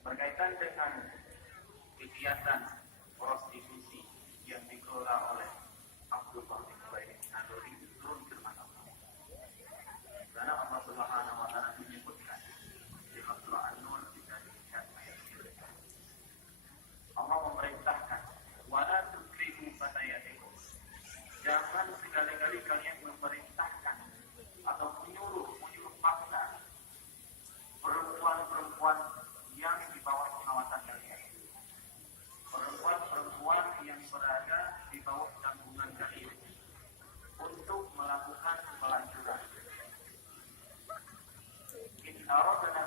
berkaitan dengan kegiatan prostitusi yang dikelola oleh Abdullah bin Ubay bin Salul turun firman Allah. Karena Allah Subhanahu wa taala menyebutkan di surah An-Nur ayat 3. Allah memerintahkan wala tukrihu fatayatikum. Jangan sekali-kali kalian memerintahkan atau menyuruh paksa perempuan-perempuan yang di bawah pengawasan kalian. Perempuan-perempuan yang berada di bawah tanggungan kalian untuk melakukan pelancuran. In aradna